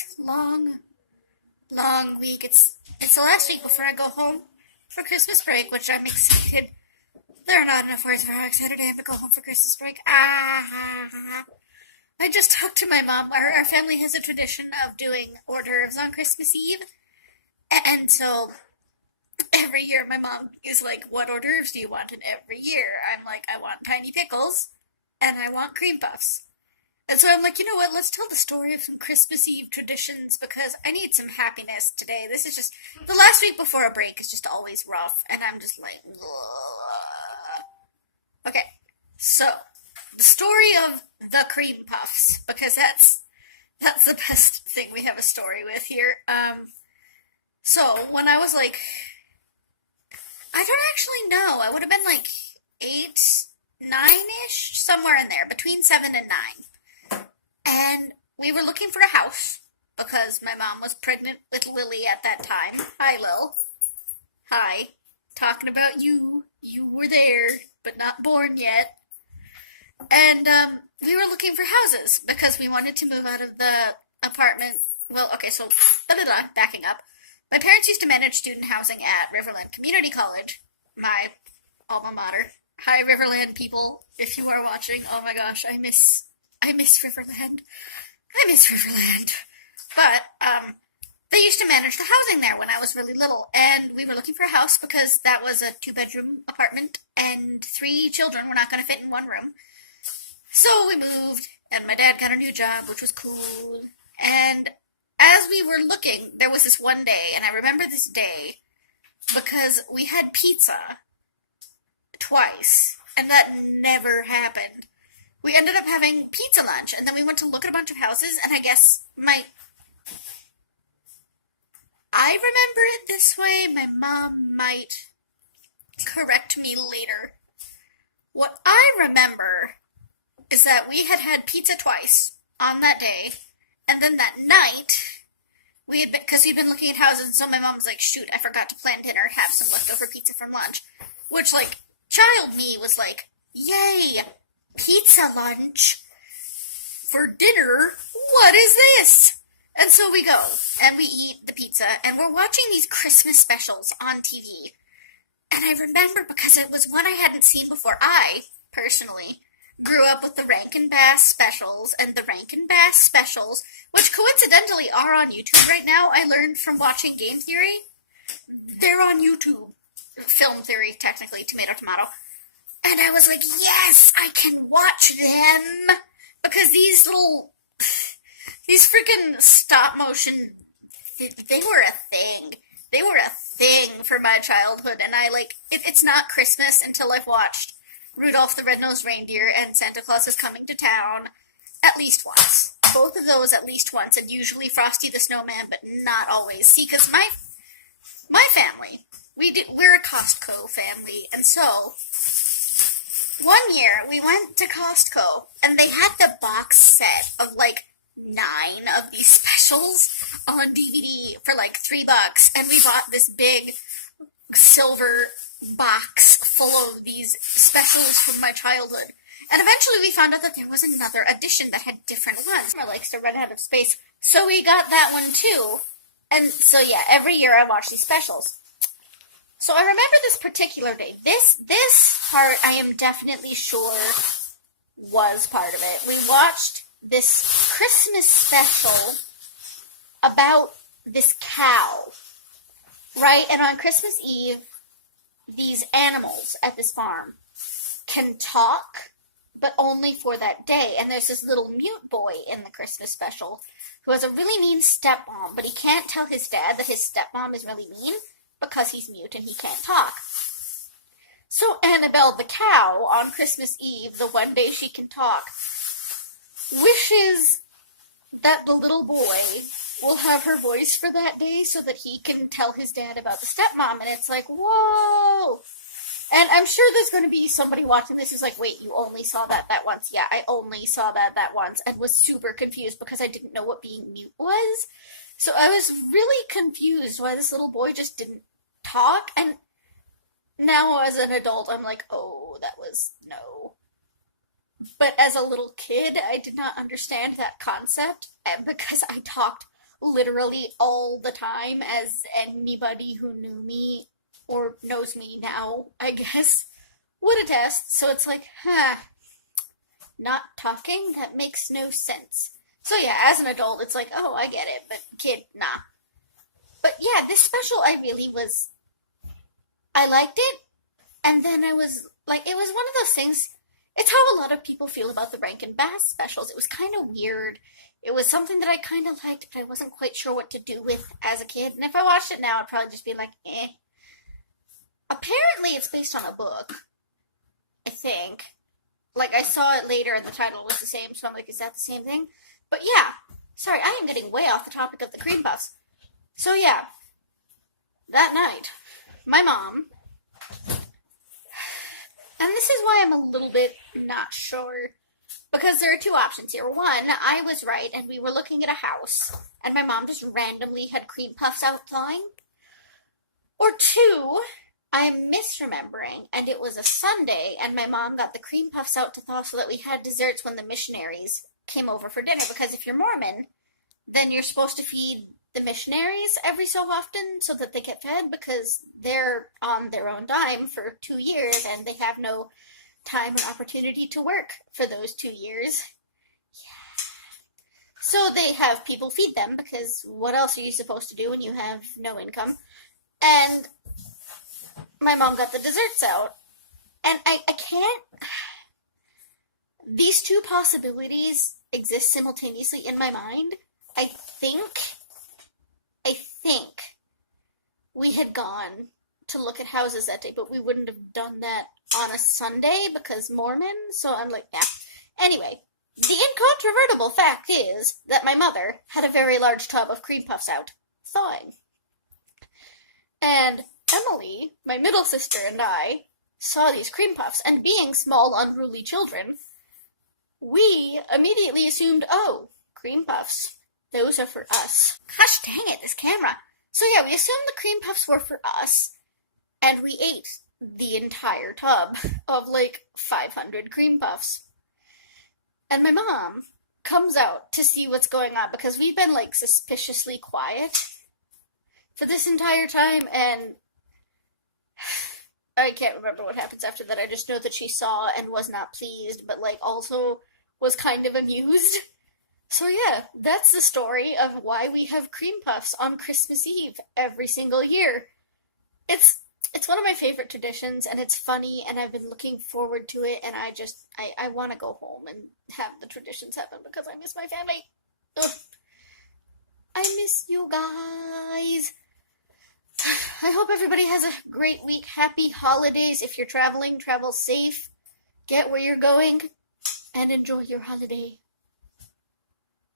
this long, long week. It's the last week before I go home for Christmas break, which I'm excited. There are not enough words for how excited I am to go home for Christmas break. I just talked to my mom. Our family has a tradition of doing hors d'oeuvres on Christmas Eve, and so every year my mom is like, "What hors d'oeuvres do you want?" And every year I'm like, "I want tiny pickles, and I want cream puffs." And so I'm like, you know what? Let's tell the story of some Christmas Eve traditions because I need some happiness today. This is just the last week before a break is just always rough, and I'm just like, ugh. Okay. So the story of the cream puffs because that's the best thing we have a story with here. So when I was like, I don't actually know. I would have been like 8, 9-ish, somewhere in there, between 7 and 9. And we were looking for a house because my mom was pregnant with Lily at that time. Hi, Lil. Hi. Talking about you. You were there, but not born yet. And we were looking for houses because we wanted to move out of the apartment. Well, okay, so backing up. My parents used to manage student housing at Riverland Community College, my alma mater. Hi, Riverland people, if you are watching. Oh my gosh, I miss Riverland. I miss Riverland. But they used to manage the housing there when I was really little, and we were looking for a house because that was a 2-bedroom apartment, and 3 children were not going to fit in one room. So we moved, and my dad got a new job, which was cool. And as we were looking, there was this one day, and I remember this day because we had pizza twice, and that never happened. We ended up having pizza lunch, and then we went to look at a bunch of houses, and I guess I remember it this way. My mom might correct me later. What I remember is that we had had pizza twice on that day, and then that night, because we'd been looking at houses, so my mom was like, shoot, I forgot to plan dinner, have some leftover pizza from lunch, which, like, child me was like, yay, pizza lunch for dinner? What is this? And so we go, and we eat the pizza, and we're watching these Christmas specials on TV. And I remember because it was one I hadn't seen before. I, personally, grew up with the Rankin Bass specials, and the Rankin Bass specials, which coincidentally are on YouTube right now, I learned from watching Game Theory. They're on YouTube. Film Theory, technically, tomato. And I was like, yes, I can watch them! Because these freaking stop motion, they were a thing. They were a thing for my childhood, and it's not Christmas until I've watched Rudolph the Red-Nosed Reindeer and Santa Claus is Coming to Town at least once. Both of those at least once, and usually Frosty the Snowman, but not always. See, because my family, we're a Costco family, and so one year we went to Costco, and they had the box set of 9 of these specials on DVD for $3, and we bought this big silver box full of these specials from my childhood. And eventually we found out that there was another edition that had different ones. My likes to run out of space, so we got that one too. And so yeah, every year I watch these specials. So I remember this particular day. This part I am definitely sure was part of it. We watched this Christmas special about this cow, right? And on Christmas Eve, these animals at this farm can talk, but only for that day. And there's this little mute boy in the Christmas special who has a really mean stepmom, but he can't tell his dad that his stepmom is really mean because he's mute and he can't talk. So Annabelle the cow, on Christmas Eve, the one day she can talk, wishes that the little boy will have her voice for that day so that he can tell his dad about the stepmom. And it's like, whoa! And I'm sure there's going to be somebody watching this who's like, wait, you only saw that once? Yeah, I only saw that once, and was super confused because I didn't know what being mute was. So I was really confused why this little boy just didn't talk, and now as an adult, I'm like, oh, that was no. But as a little kid, I did not understand that concept, and because I talked literally all the time, as anybody who knew me or knows me now, I guess, would attest. So it's like, not talking? That makes no sense. So yeah, as an adult, it's like, oh, I get it, but kid, nah. But yeah, this special I liked it, and then I was like, it was one of those things. It's how a lot of people feel about the Rankin Bass specials. It was kind of weird. It was something that I kind of liked, but I wasn't quite sure what to do with as a kid. And if I watched it now, I'd probably just be like, eh. Apparently, it's based on a book, I think. Like, I saw it later and the title was the same, so I'm like, is that the same thing? But yeah, sorry, I am getting way off the topic of the cream puffs. So yeah, that night, my mom, and this is why I'm a little bit not sure, because there are two options here. One, I was right, and we were looking at a house, and my mom just randomly had cream puffs out thawing. Or two, I'm misremembering, and it was a Sunday, and my mom got the cream puffs out to thaw so that we had desserts when the missionaries came over for dinner. Because if you're Mormon, then you're supposed to feed the missionaries every so often so that they get fed, because they're on their own dime for 2 years and they have no time or opportunity to work for those 2 years. Yeah. So they have people feed them, because what else are you supposed to do when you have no income? And my mom got the desserts out. And I can't. These two possibilities exist simultaneously in my mind. I think we had gone to look at houses that day, but we wouldn't have done that on a Sunday because Mormon. So I'm like, yeah. Anyway, the incontrovertible fact is that my mother had a very large tub of cream puffs out, thawing. And Emily, my middle sister, and I saw these cream puffs, and being small, unruly children, we immediately assumed, oh, cream puffs, those are for us. Gosh dang it, this camera. So yeah, we assumed the cream puffs were for us, and we ate the entire tub of like 500 cream puffs. And my mom comes out to see what's going on, because we've been like suspiciously quiet for this entire time, and I can't remember what happens after that. I just know that she saw and was not pleased, but like also was kind of amused. So yeah, that's the story of why we have cream puffs on Christmas Eve every single year. It's one of my favorite traditions, and it's funny, and I've been looking forward to it, and I want to go home and have the traditions happen because I miss my family. Ugh. I miss you guys. I hope everybody has a great week. Happy holidays. If you're traveling, travel safe. Get where you're going and enjoy your holiday.